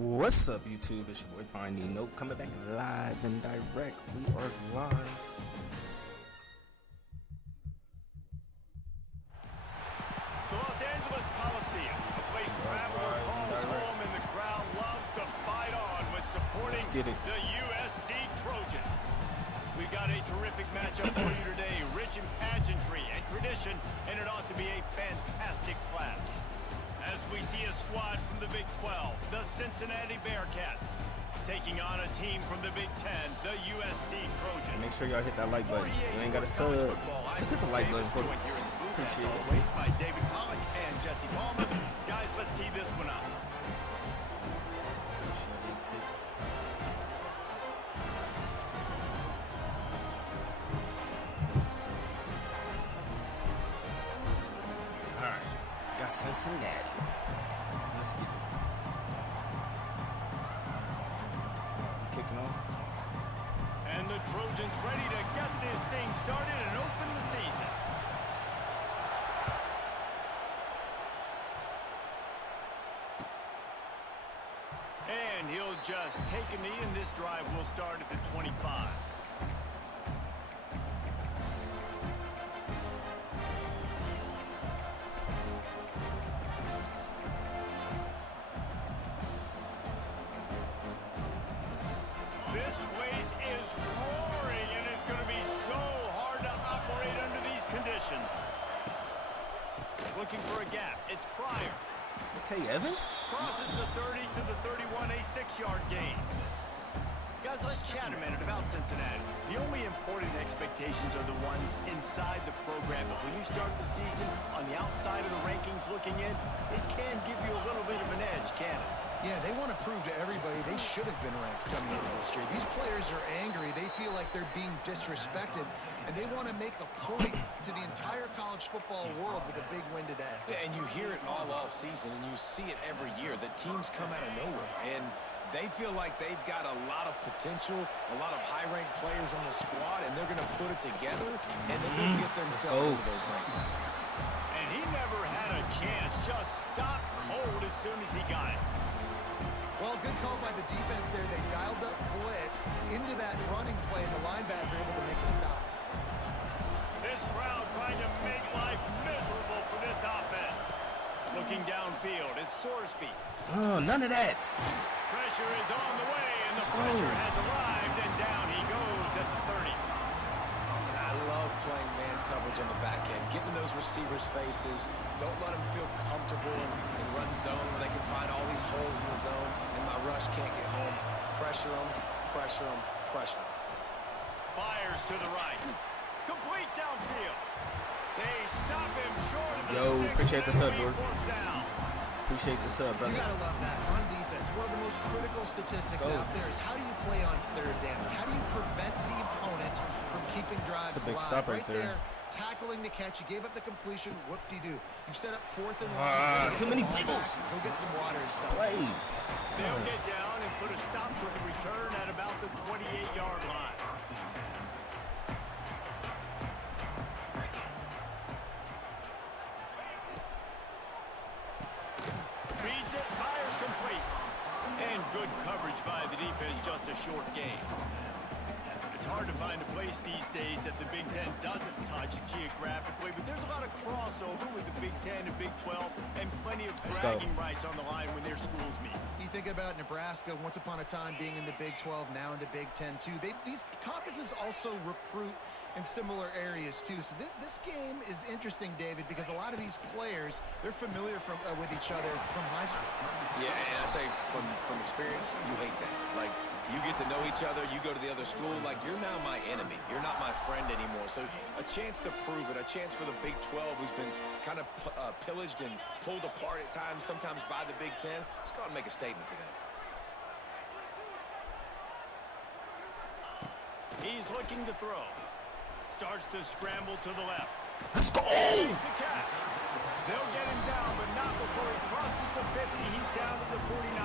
What's up, YouTube? It's your boy Finding Note coming back live and direct. We are live. The Los Angeles Coliseum, a place traveler calls home, and the crowd loves to fight on when supporting the USC Trojans. We've got a terrific matchup for you today, rich in pageantry and tradition, and it ought to be a fantastic clash. As we see a squad from the Big 12, the Cincinnati Bearcats, taking on a team from the Big 10, the USC Trojans. Make sure y'all hit that like button. You ain't got to sub. Just hit the like button for me. Appreciate it. Always by David Pollock and Jesse Palmer. Guys, let's tee this one up. Cincinnati. Let's get it. Kicking off. And the Trojans ready to get this thing started and open the season. And he'll just take a knee, and this drive will start at the 25. This place is roaring, and it's going to be so hard to operate under these conditions. Looking for a gap. It's Pryor. Okay, Evan. Crosses the 30 to the 31, a 6-yard gain. Guys, let's chat a minute about Cincinnati. The only important expectations are the ones inside the program, but when you start the season on the outside of the rankings looking in, it can give you a little bit of an edge, can it? Yeah, they want to prove to everybody they should have been ranked coming into this year. These players are angry. They feel like they're being disrespected, and they want to make a point to the entire college football world with a big win today. Yeah, and you hear it all season, and you see it every year, that teams come out of nowhere, and they feel like they've got a lot of potential, a lot of high-ranked players on the squad, and they're going to put it together, and then they'll get themselves into those rankings. And he never had a chance, just stopped cold as soon as he got it. Well, good call by the defense there. They dialed up blitz into that running play, and the linebacker able to make the stop. This crowd trying to make life miserable for this offense. Looking downfield, it's Sorsby. Oh, none of that. Pressure is on the way, and the pressure has arrived, and down he goes at the 30. And I love playing man coverage on the back end, getting in those receivers' faces. Don't let them feel comfortable in run zone where they can find all these holes in the zone, and my rush can't get home. Pressure them, pressure them, pressure them. Fires to the right. Complete downfield. They stop him short of the Yo, appreciate the sub, Jordan. down. Appreciate the sub, brother. You got to love that. On defense, one of the most critical statistics out there is how do you play on third down? How do you prevent the opponent from keeping drives That's a big alive? stop right there. Tackling the catch. You gave up the completion. Whoop-de-doo. You've set up 4th and 1. Too many wiggles. Go get some water yourself. Play. They'll get down and put a stop to the return at about the 28-yard line. Reads it, fires complete. And good coverage by the defense, just a short gain. It's hard to find a place these days that the Big Ten doesn't touch geographically, but there's a lot of crossover with the Big Ten and Big 12, and plenty of bragging rights on the line when their schools meet. You think about Nebraska, once upon a time being in the Big 12, now in the Big 10 too. These conferences also recruit in similar areas too. So this game is interesting, David, because a lot of these players, they're familiar with each other from high school. Yeah, and I'd say from experience, you hate that. Like, you get to know each other, you go to the other school, like, you're now my enemy. You're not my friend anymore. So a chance to prove it, a chance for the Big 12, who's been kind of pillaged and pulled apart at times, sometimes by the Big 10. Let's go out and make a statement today. He's looking to throw. Starts to scramble to the left. Let's go! Makes a catch. They'll get him down, but not before he crosses the 50. He's down to the 49.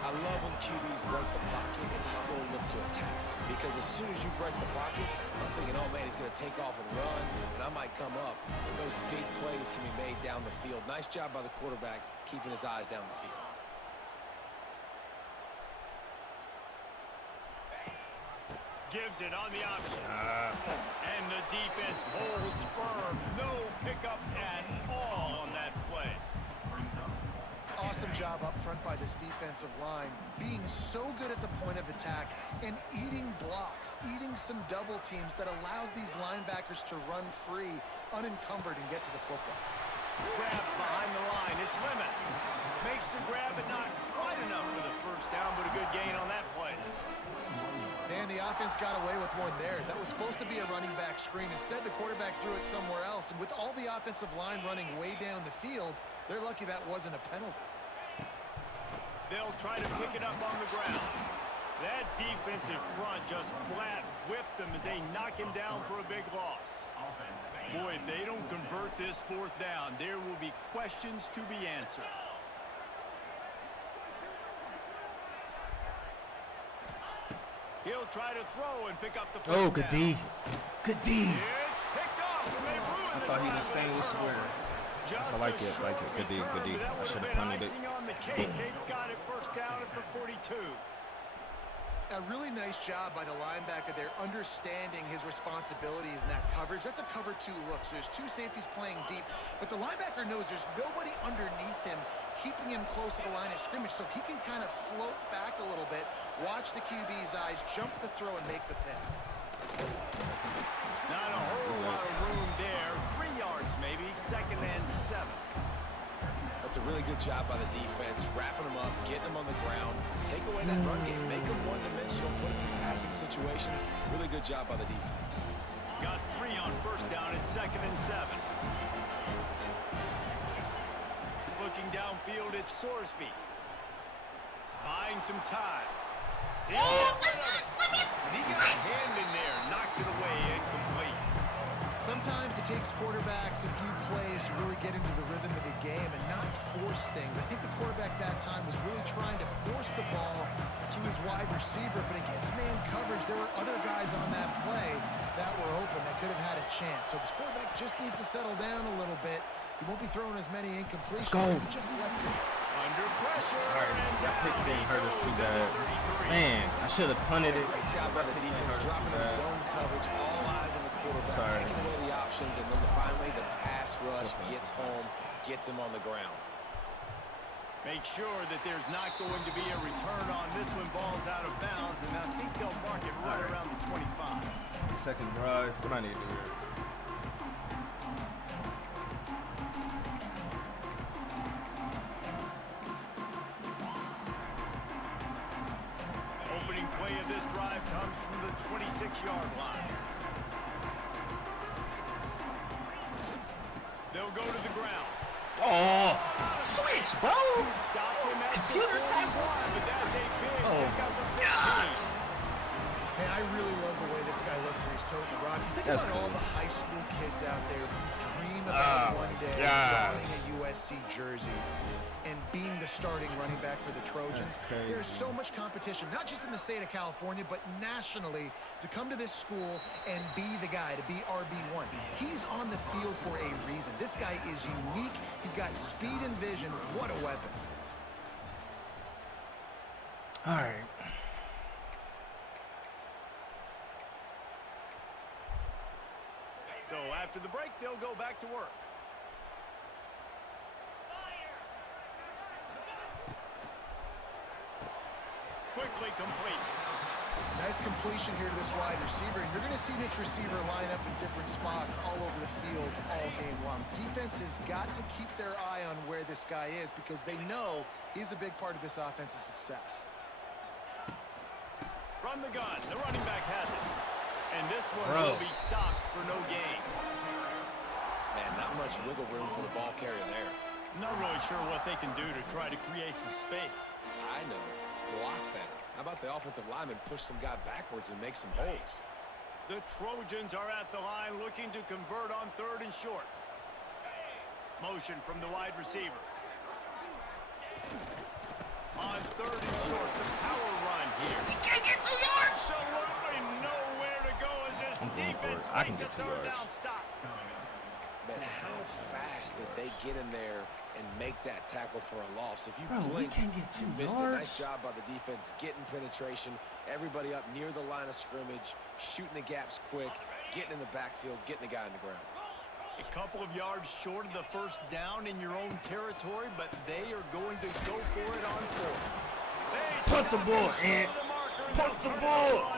I love when QBs break the pocket and still look to attack. Because as soon as you break the pocket, I'm thinking, oh man, he's going to take off and run, and I might come up. But those big plays can be made down the field. Nice job by the quarterback keeping his eyes down the field. Gives it on the option. And the defense holds firm. No pickup at all on that play. Awesome job up front by this defensive line, being so good at the point of attack and eating blocks, eating some double teams that allows these linebackers to run free, unencumbered, and get to the football. Grab behind the line. It's Lemon. Makes the grab, but not quite enough for the first down, but a good gain on that play. And the offense got away with one there. That was supposed to be a running back screen. Instead, the quarterback threw it somewhere else. And with all the offensive line running way down the field, they're lucky that wasn't a penalty. They'll try to pick it up on the ground. That defensive front just flat whipped them as they knock him down for a big loss. Boy, if they don't convert this fourth down, there will be questions to be answered. He'll try to throw and pick up the first Oh, good down. D. Good D. It's picked off, and they ruined I the thought he drive was with staying a with turnover. square. Just I like a it. short Good D. Good D. return, but that I would should have been punted it. icing on the cake. They've got it first down at the 42. A really nice job by the linebacker there, understanding his responsibilities in that coverage. That's a cover two look, so there's two safeties playing deep, but the linebacker knows there's nobody underneath him, keeping him close to the line of scrimmage, so he can kind of float back a little bit, watch the QB's eyes, jump the throw, and make the pick. Not a whole lot of room there. 3 yards maybe, 2nd and 7. That's a really good job by the defense, wrapping them up, getting them on the ground, take away that run game, make them one-dimensional, put them in passing situations. Really good job by the defense. Got 3 on first down at 2nd and 7. Looking downfield, it's Sorsby. Buying some time. And he got a hand in there, knocks it away, incomplete. Sometimes it takes quarterbacks a few plays to really get into the rhythm of the game and not force things. I think the quarterback that time was really trying to force the ball to his wide receiver, but against man coverage, there were other guys on that play that were open that could have had a chance. So this quarterback just needs to settle down a little bit. He won't be throwing as many incompletions. Let's go. He just lets them. Under pressure. All right, and that pick down didn't he hurt us too goes at bad. the 33. Man, I should have punted it. Great job by the defense, dropping in zone coverage, all eyes on the quarterback, taking away the options, and then finally the pass rush gets home, gets him on the ground. Make sure that there's not going to be a return on this when ball's out of bounds, and I think they'll mark it right around the 25. Second drive. What I need to do here? Opening play of this drive comes from the 26-yard line. They'll go to the ground. Oh, switch, bro. Stop him at Computer the 41, tackle. but that's a big Oh, pickup of 15. gosh. Man, I really love the way this guy looks when he's toting the rock. You think That's about all cool. the high school kids out there who dream about one day donning a USC jersey and being the starting running back for the Trojans. There's so much competition, not just in the state of California, but nationally, to come to this school and be the guy, to be RB1. He's on the field for a reason. This guy is unique. He's got speed and vision. What a weapon. All right. So after the break, they'll go back to work. Quickly complete. Nice completion here to this wide receiver, and you're going to see this receiver line up in different spots all over the field all game long. Defense has got to keep their eye on where this guy is because they know he's a big part of this offense's success. From the gun, the running back has it. And this one will be stopped for no gain. Man, not much wiggle room for the ball carrier there. Not really sure what they can do to try to create some space. I know. Block better. How about the offensive lineman push some guy backwards and make some holes? The Trojans are at the line looking to convert on 3rd and short. Motion from the wide receiver. On 3rd and short, the power run here. He can't get 2 yards. Absolutely nowhere to go as this defense I can makes a get 2 third yards. down stop. Man, how fast did they get in there and make that tackle for a loss. If you blink, you missed yards. it. Nice job by the defense getting penetration. Everybody up near the line of scrimmage, shooting the gaps quick, getting in the backfield, getting the guy on the ground. A couple of yards short of the first down in your own territory, but they are going to go for it on fourth. Punt the ball, Ant. Punt the ball.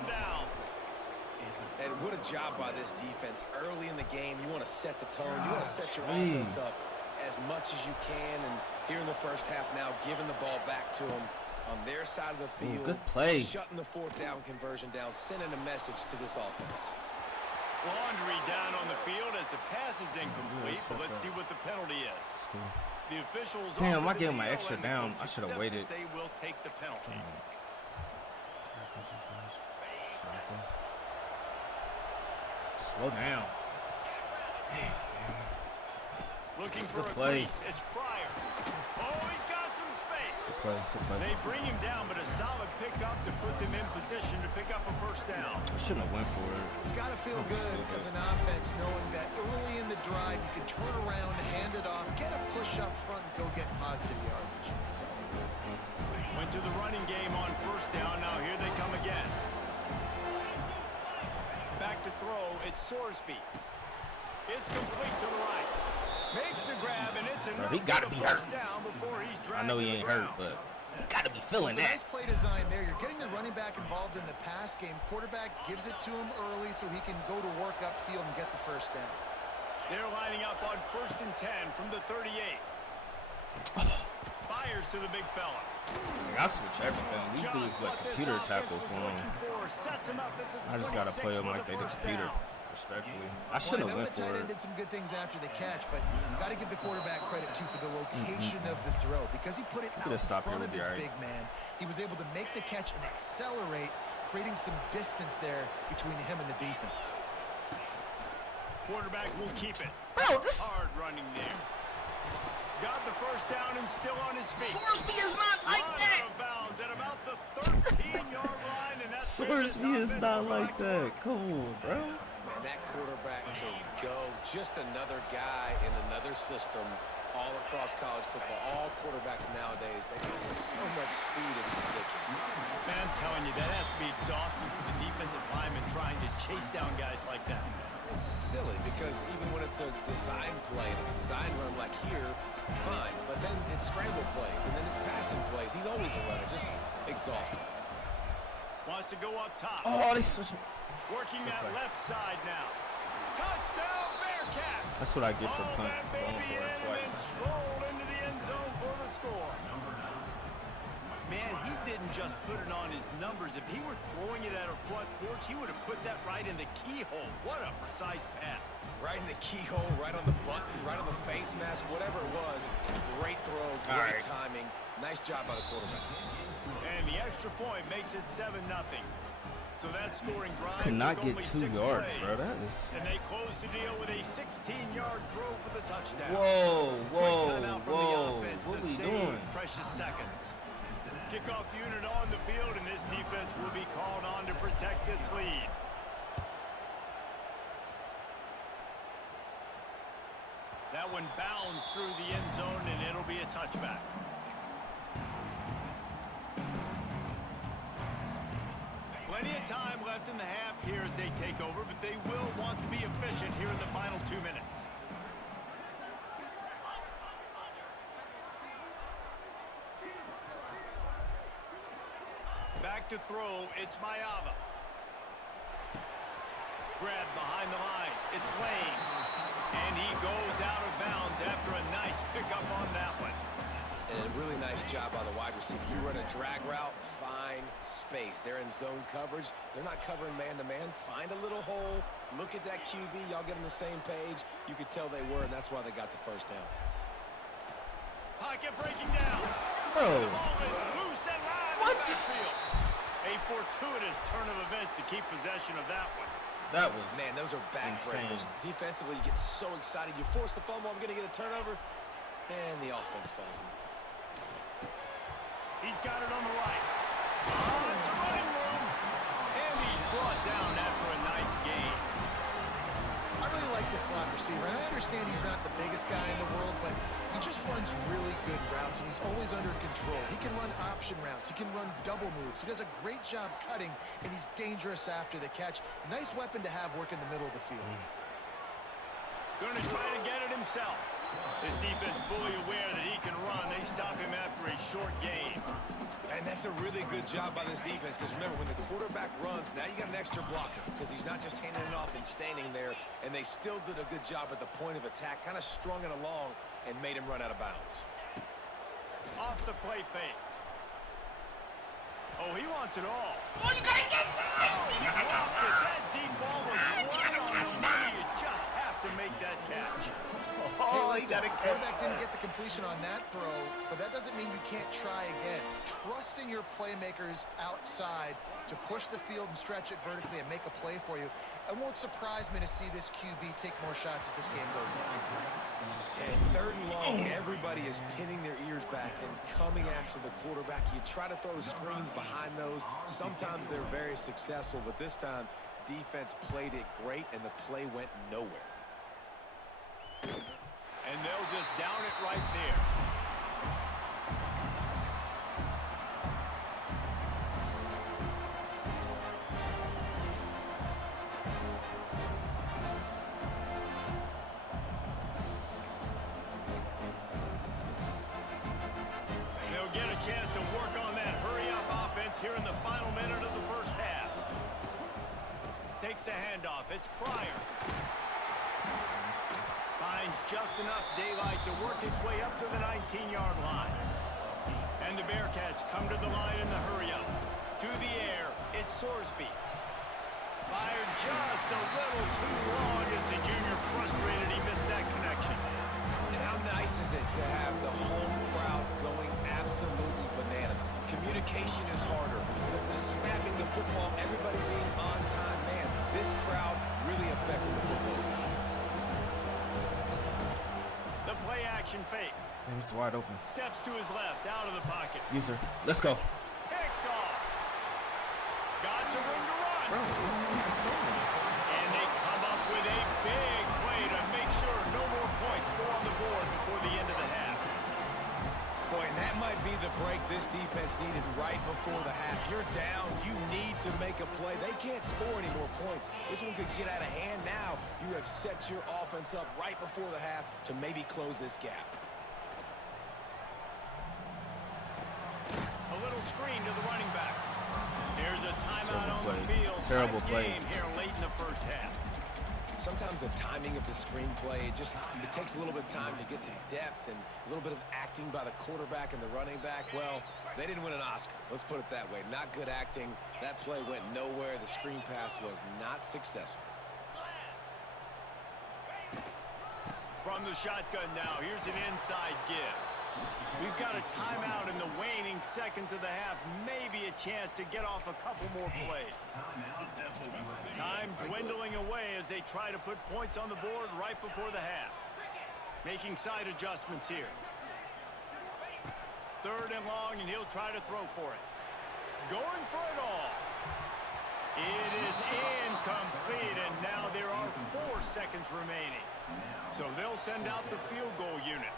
And what a job by this defense. Early in the game, you want to set the tone. You want to set your offense up as much as you can. And here in the first half now, giving the ball back to them on their side of the field. Good play. Shutting the fourth down conversion down, sending a message to this offense. Laundry down on the field as the pass is incomplete, so let's see what the penalty is. The officials. Damn, I gave him my extra down. I should have waited. They will take the penalty. Slow down. Looking for a play. crease. It's Pryor. Oh, he's got some space. Good play. Good play. They bring him down, but a solid pickup to put them in position to pick up a first down. I shouldn't have went for it. It's got to feel good as an offense knowing that early in the drive you can turn around, hand it off, get a push up front, and go get positive yardage. Went to the running game on first down. Now here they come again. Back to throw. It's Sorsby. It's complete to the right. Makes the grab, and it's enough. He got to be hurt. Down before he's I know he ain't hurt, but he got to be feeling that. that. Nice play design there. You're getting the running back involved in the pass game. Quarterback gives it to him early so he can go to work upfield and get the first down. They're lining up on 1st and 10 from the 38. Fires to the big fella. I switch everything. These dudes like computer tackle for him. I just got to play them like they did computer. Respectfully, I should have went for it. The tight end did some good things after the catch, but you got to give the quarterback credit too for the location of the throw because he put it out in front of this big man. He was able to make the catch and accelerate, creating some distance there between him and the defense. Quarterback will keep it. Bro, this hard running there. Got the first down and still on his feet. Sorsby is not like that. Out of bounds at about the 13-yard line, and that's Sorsby is not like that. Come on, bro. That quarterback can go. Just another guy in another system all across college football. All quarterbacks nowadays, they got so much speed, it's ridiculous. Man, I'm telling you, that has to be exhausting for the defensive lineman trying to chase down guys like that. It's silly because even when it's a design play and it's a design run like here, fine. But then it's scramble plays and then it's passing plays. He's always a runner, just exhausting. Wants to go up top. Oh, they switch. Working that left side now. Touchdown, Bearcats! That's what I get for going for it twice. Strolled into the end zone for the score. Man, he didn't just put it on his numbers. If he were throwing it at a front porch, he would have put that right in the keyhole. What a precise pass. Right in the keyhole, right on the button, right on the face mask, whatever it was. Great throw, great timing. Nice job by the quarterback. And the extra point makes it 7-0. So that scoring drive could not get 2 yards, plays. bro. That is. And they close the deal with a 16-yard throw for the touchdown. Whoa, whoa. What are we doing? Precious seconds. Kickoff unit on the field, and this defense will be called on to protect this lead. That one bounds through the end zone, and it'll be a touchback. Plenty of time left in the half here as they take over, but they will want to be efficient here in the final 2 minutes. Back to throw, it's Mayava. Grab behind the line, it's Lane. And he goes out of bounds after a nice pickup on that one. And a really nice job by the wide receiver. You run a drag route, find space. They're in zone coverage. They're not covering man-to-man. Find a little hole. Look at that QB. Y'all get on the same page. You could tell they were, and that's why they got the first down. Pocket breaking down. Bro. The ball is loose and live in the backfield. A fortuitous turn of events to keep possession of that one. That was Man, those are backbreakers. Defensively, you get so excited. You force the fumble. I'm going to get a turnover. And the offense falls in. He's got it on the right. Oh, it's a running room. And he's brought down after a nice gain. I really like the slot receiver, and I understand he's not the biggest guy in the world, but he just runs runs really good routes, and he's always under control. He can run option routes. He can run double moves. He does a great job cutting, and he's dangerous after the catch. Nice weapon to have work in the middle of the field. Going to try to get it himself. This defense fully aware that he can run. They stop him after a short gain. And that's a really good job by this defense, because remember, when the quarterback runs, now you got an extra blocker, because he's not just handing it off and standing there, and they still did a good job at the point of attack, kind of strung it along and made him run out of bounds. Off the play fake. Oh, he wants it all. Oh, you gotta get that! You gotta get that! That deep ball was right on the money. You just have to make that catch. Oh, he got a quarterback didn't get the completion on that throw, but that doesn't mean you can't try again. Trust in your playmakers outside to push the field and stretch it vertically and make a play for you. It won't surprise me to see this QB take more shots as this game goes on. And 3rd and long, everybody is pinning their ears back and coming after the quarterback. You try to throw screens behind those. Sometimes they're very successful, but this time, defense played it great, and the play went nowhere. And they'll just down it right there. They'll get a chance to work on that hurry-up offense here in the final minute of the first half. Takes the handoff. It's Pryor. Finds just enough daylight to work his way up to the 19-yard line. And the Bearcats come to the line in the hurry-up. To the air, it's Sorsby. Fired just a little too long as the junior frustrated. He missed that connection. And how nice is it to have the home crowd going absolutely bananas? Communication is harder. The snapping the football, everybody being on time. Man, this crowd really affected the football game. The play action fake. And it's wide open. Steps to his left, out of the pocket. User, let's go. Picked off. Got some room to run. Bro, And they come up with a big play to make sure no more points go on the board before the end of the half. Boy, and that might be the break this defense needed right before the half. You're down. You need to make a play. They can't score any more points. This one could get out of hand now. You have set your offense up right before the half to maybe close this gap. A little screen to the running back. There's a timeout on the field. Terrible Tight play. game here late in the first half. Sometimes the timing of the screenplay, it takes a little bit of time to get some depth and a little bit of acting by the quarterback and the running back. Well, they didn't win an Oscar. Let's put it that way. Not good acting. That play went nowhere. The screen pass was not successful. From the shotgun now, here's an inside give. We've got a timeout in the waning seconds of the half. Maybe a chance to get off a couple more plays. Time dwindling away as they try to put points on the board right before the half. Making side adjustments here. 3rd and long, and he'll try to throw for it. Going for it all. It is incomplete, and now there are 4 seconds remaining. So they'll send out the field goal unit.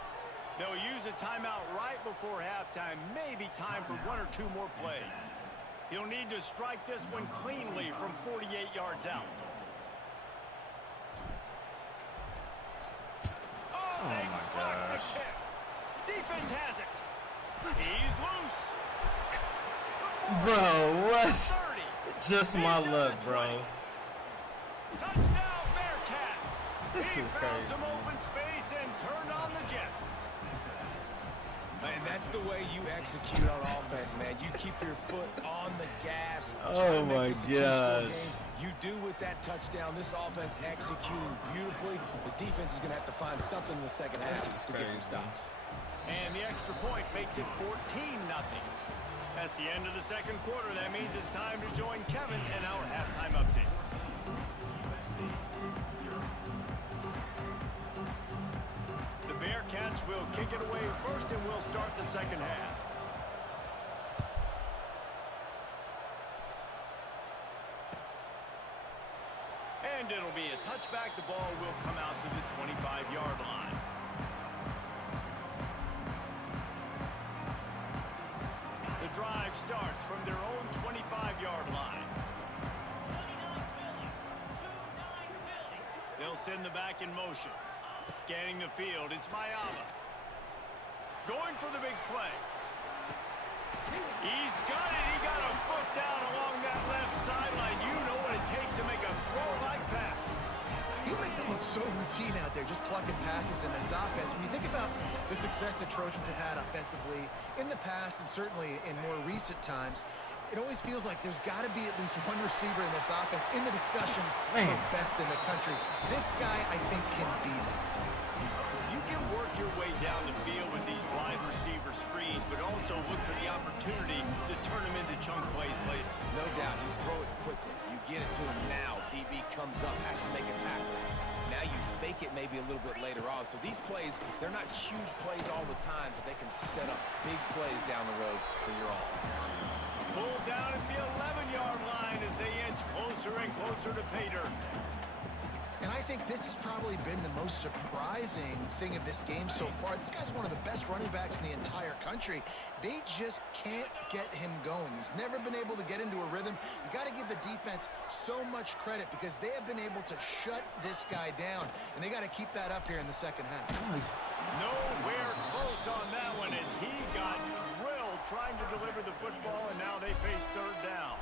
They'll use a timeout right before halftime, maybe time for 1 or 2 more plays. He'll need to strike this one cleanly from 48 yards out. Oh, my gosh. Defense has it. He's loose. Bro, what? 30. Just my luck, bro. Touchdown, Bearcats. This He is found crazy. some open space and turned on the Jets. And that's the way you execute on offense, man. You keep your foot on the gas. Oh, my gosh. You do with that touchdown. This offense executing beautifully. The defense is going to have to find something in the second half to get some stops. And the extra point makes it 14-0. That's the end of the second quarter. That means it's time to join Kevin and our halftime update. The Bearcats will kick it away first, and we'll start the second half. And it'll be a touchback. The ball will come out to the 25-yard line. drive starts from their own 25-yard line. They'll send the back in motion. Scanning the field, it's Mayava. Going for the big play. He's got it. He got a foot down along that left sideline. You know what it takes to make a throw like that. He makes it look so routine out there, just plucking passes in this offense. When you think about the success the Trojans have had offensively in the past and certainly in more recent times, it always feels like there's got to be at least one receiver in this offense in the discussion for best in the country. This guy, I think, can be that. You can work your way down the field with these wide receiver screens, but also look for the opportunity to turn them into chunk plays later. No doubt, you throw it quickly. You get it to him now. DB comes up, has to make a tackle. Now you fake it maybe a little bit later on. So these plays, they're not huge plays all the time, but they can set up big plays down the road for your offense. Pulled down at the 11-yard line as they inch closer and closer to pay dirt. And I think this has probably been the most surprising thing of this game so far. This guy's one of the best running backs in the entire country. They just can't get him going. He's never been able to get into a rhythm. You got to give the defense so much credit because they have been able to shut this guy down, and they got to keep that up here in the second half. Nowhere close on that one as he got drilled trying to deliver the football, and now they face third down.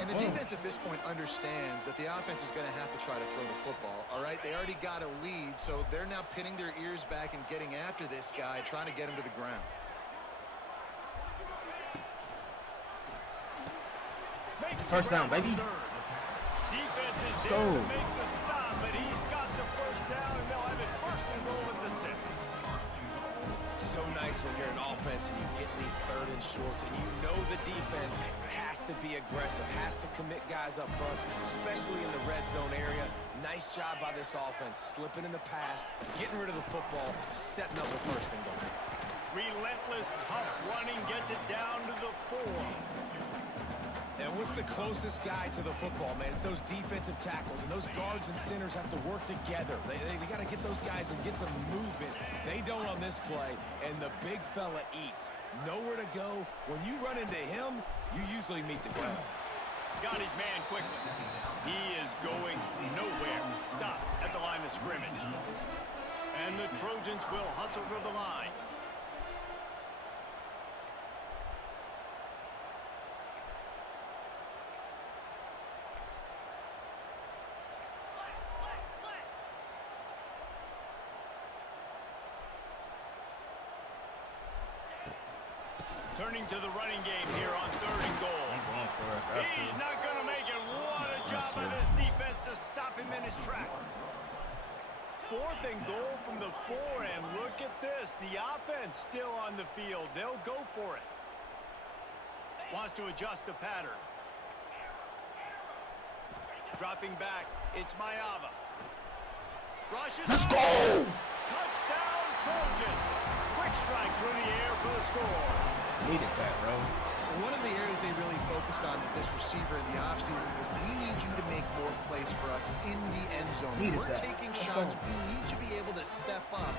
And the defense at this point understands that the offense is going to have to try to throw the football, all right? They already got a lead, so they're now pinning their ears back and getting after this guy, trying to get him to the ground. First down, baby. Defense is here to make the stop, but he's got the first down, and they'll have it first and goal at the 6. So nice when you're an offense and you get these third and shorts, and you know the defense has to be aggressive, has to commit guys up front, especially in the red zone area. Nice job by this offense, slipping in the pass, getting rid of the football, setting up the first and goal. Relentless, tough running gets it down to the 4. And what's the closest guy to the football, man? It's those defensive tackles, and those guards and centers have to work together. They got to get those guys and get some movement. They don't on this play, and the big fella eats. Nowhere to go. When you run into him, you usually meet the ground. Got his man quickly. He is going nowhere. Stop at the line of scrimmage. And the Trojans will hustle to the line. Turning to the running game here on third and goal. He's not going to make it. What a job by this defense to stop him in his tracks. Fourth and goal from the 4, and look at this. The offense still on the field. They'll go for it. Wants to adjust the pattern. Dropping back, it's Mayava. Rushes. Let's go! Touchdown, Trojans. Quick strike through the air for the score. Needed that, bro. One of the areas they really focused on with this receiver in the offseason was we need you to make more plays for us in the end zone. We're taking shots. We need you to be able to step up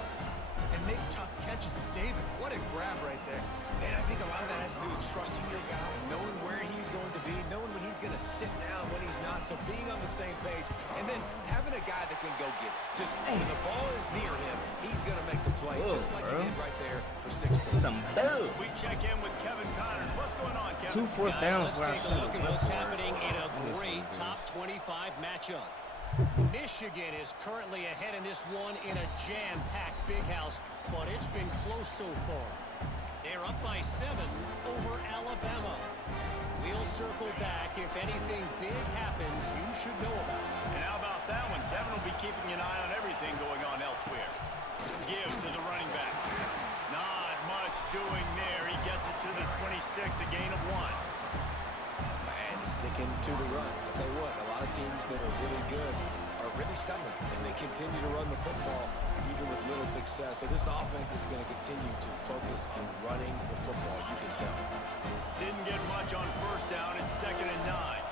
and make tough catches. David, what a grab right there. And I think a lot of that has to do with trusting your guy, knowing where he's going to be, knowing when he's going to sit down, when he's not, so being on the same page, and then having a guy that can go get it. Just when the ball is near him, he's going to make the play, just like he did right there for 6 points. We check in with Kevin Connors. What's going on, Kevin? 2 fourth downs. Let's take a look at what's happening in a great top 25 matchup. Michigan is currently ahead in this one in a jam-packed big house, but it's been close so far. They're up by 7 over Alabama. We'll circle back. If anything big happens, you should know about it. And how about that one? Kevin will be keeping an eye on everything going on elsewhere. Give to the running back. Not much doing there. He gets it to the 26, a gain of 1. And sticking to the run. I'll tell you what, a lot of teams that are really good are really stubborn, and they continue to run the football even with little success. So this offense is going to continue to focus on running the football, you can tell. Didn't get much on first down in 2nd and 9.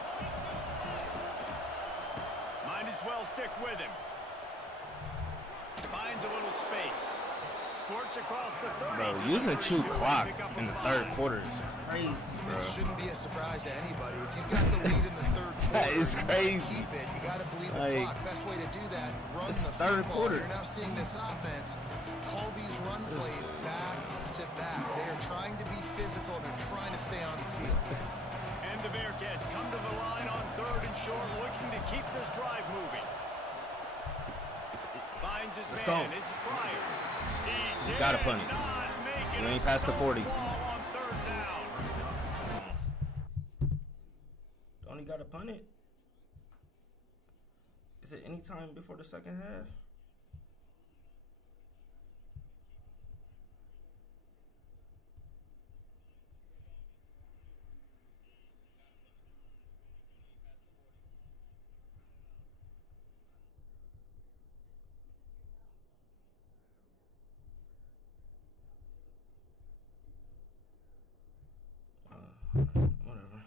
Might as well stick with him. Finds a little space. Squirts across the 30. Bro, using chew clock in the third quarter is crazy, bro. This shouldn't be a surprise to anybody. If you've got the lead in the third quarter, That is you crazy. keep it. You got to bleed the Like, clock. Best way to do that, run it's the third football. quarter. You're now seeing this offense call these run plays back to back. They are trying to be physical. They're trying to stay on the field. And the Bearcats come to the line on 3rd and short, looking to keep this drive moving. Finds his Let's man. go. It's Pryor. You gotta punt it. You ain't past the 40. On 3rd down. Don't he gotta punt it? Is it any time before the second half? Whatever.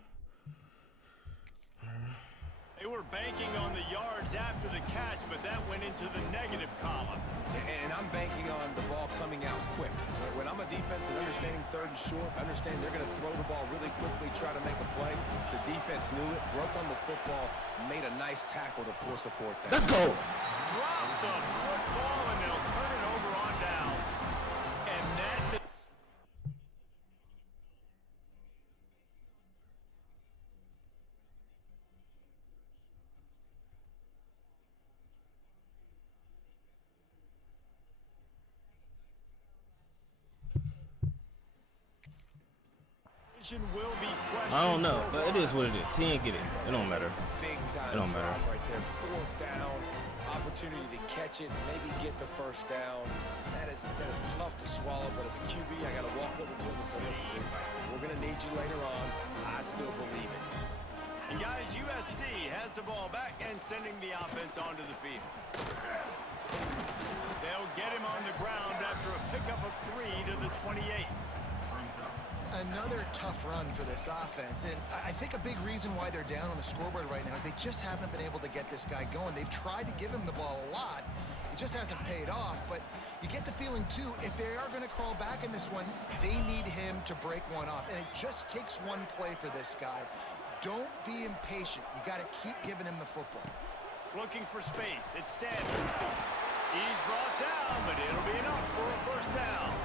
They were banking on the yards after the catch, but that went into the negative column. And I'm banking on the ball coming out quick. When I'm a defense and understanding 3rd and short, understand they're going to throw the ball really quickly, try to make a play. The defense knew it, broke on the football, made a nice tackle to force a 4th down. Let's go. Drop the football, and they'll turn it over on downs. And that... will be I don't know, but it is what it is. He ain't get it. It don't matter. Big time It don't matter. drive right there. 4th down, opportunity to catch it, maybe get the 1st down. That is tough to swallow, but as a QB, I got to walk over to him and say, listen, dude, we're going to need you later on. I still believe it. And guys, USC has the ball back and sending the offense onto the field. They'll get him on the ground after a pickup of 3 to the 28. Another tough run for this offense, and I think a big reason why they're down on the scoreboard right now is they just haven't been able to get this guy going. They've tried to give him the ball a lot. It just hasn't paid off, but you get the feeling, too, if they are going to crawl back in this one, they need him to break one off, and it just takes one play for this guy. Don't be impatient. You got to keep giving him the football. Looking for space. It's Sanders. He's brought down, but it'll be enough for a 1st down.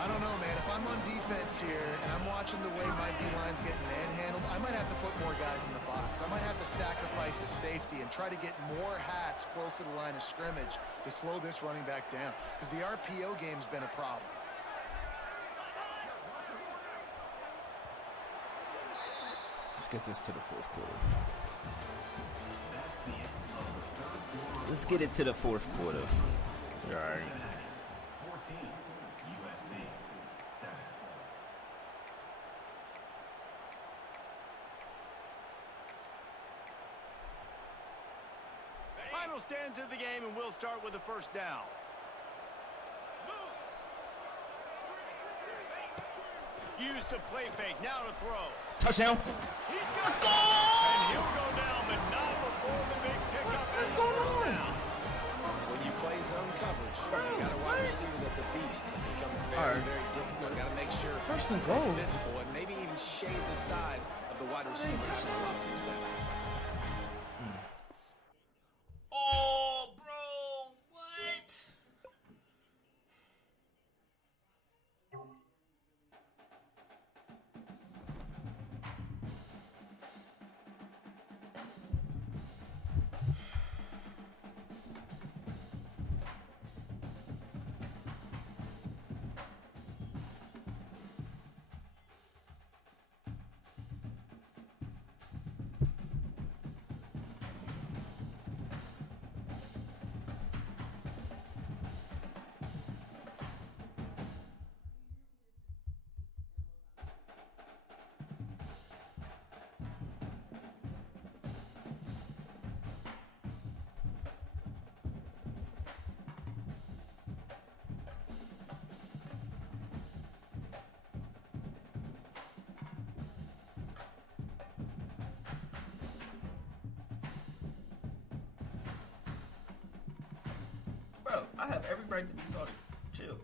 I don't know, man. If I'm on defense here and I'm watching the way my D-line's getting manhandled, I might have to put more guys in the box. I might have to sacrifice a safety and try to get more hats close to the line of scrimmage to slow this running back down, because the RPO game's been a problem. Let's get this to the 4th quarter. Let's get it to the 4th quarter. All right. Final stands of the game, and we'll start with the 1st down. Use the play fake, now to throw. Touchdown. Let's go! And he'll go down, but not before the big pickup. What's going on? When you play zone coverage, you got a wide receiver that's a beast. It becomes very, very difficult. Got to make sure 1st and goal. physical and maybe even shade the side of the wide receiver to have a lot of success. Oh, bro, what? Bro, I have every right to be salty. chill.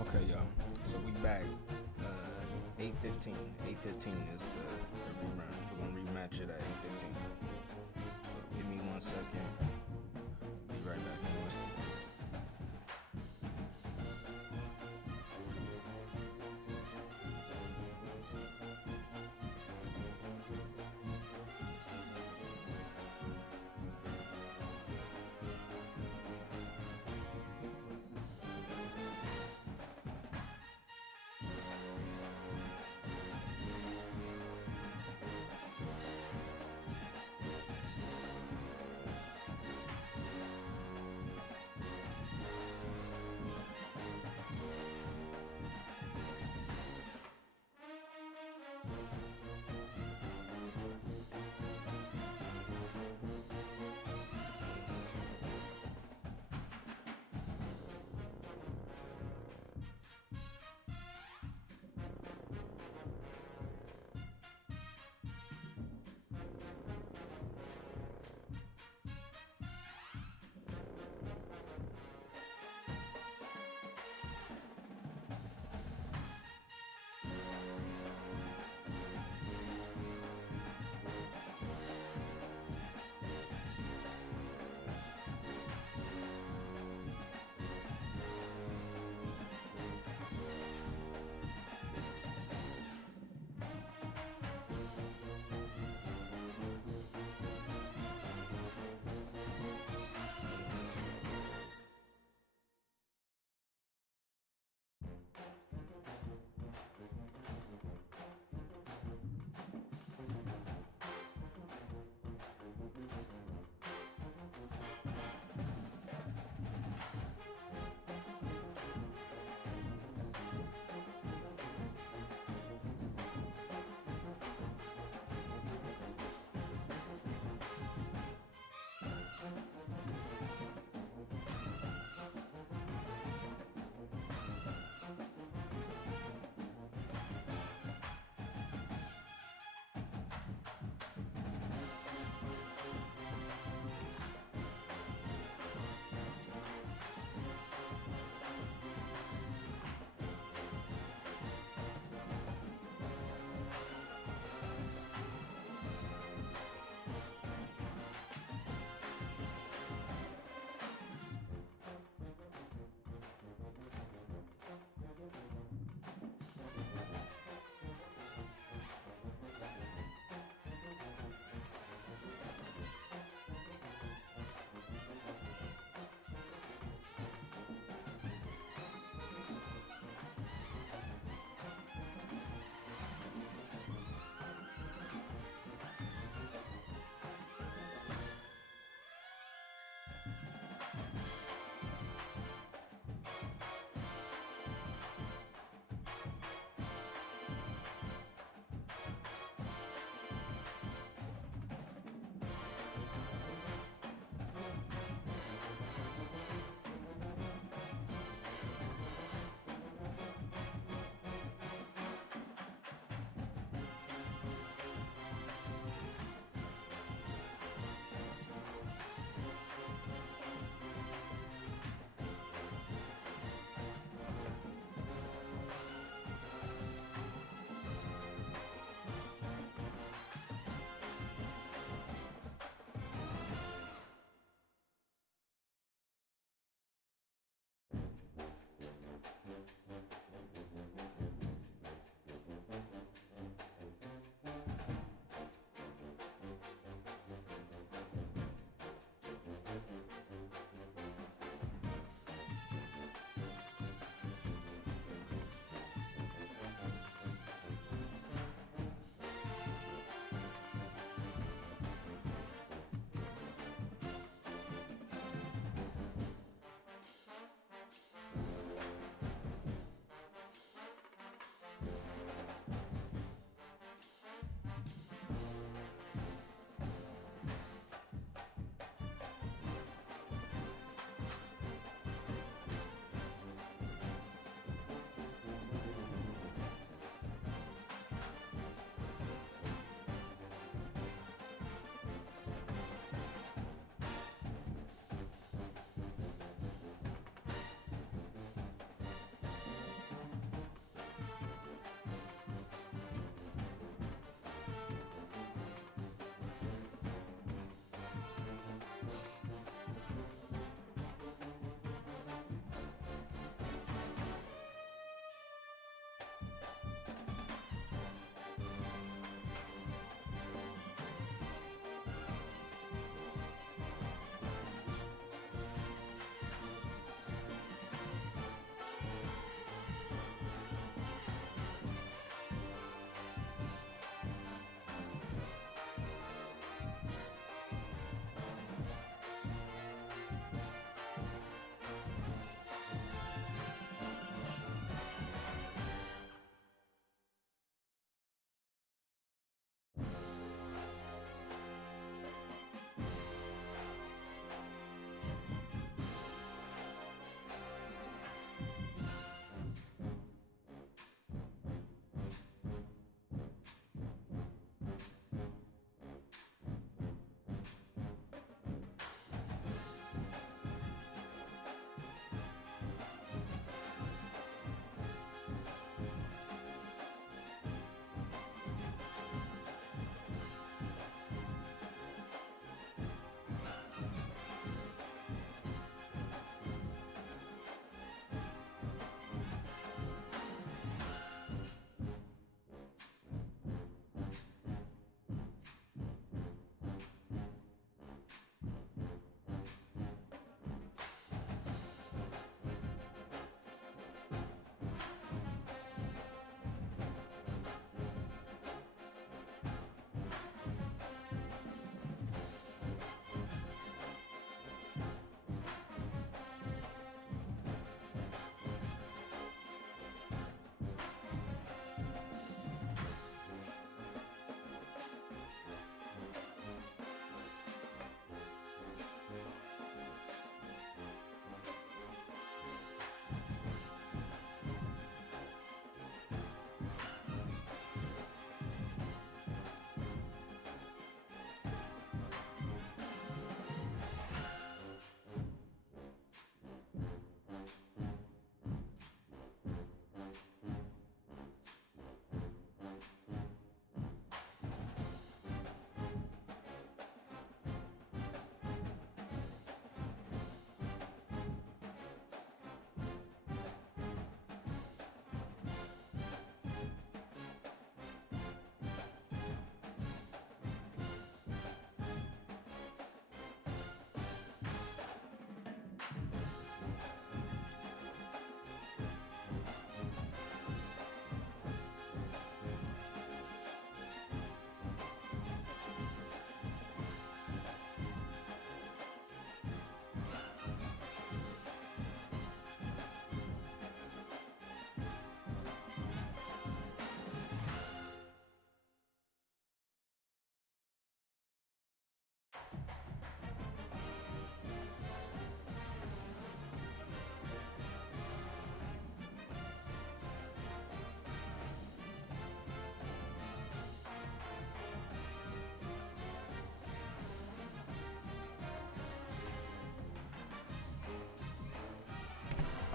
Okay, y'all. So we back. 8:15. 8:15 is the rerun. We're gonna rematch it at 8:15. So give me 1 second. Be right back.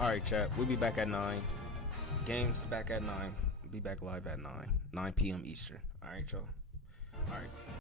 All right, chat. We'll be back at 9. Games back at 9. Be back live at 9 p.m. Eastern. All right, y'all. All right.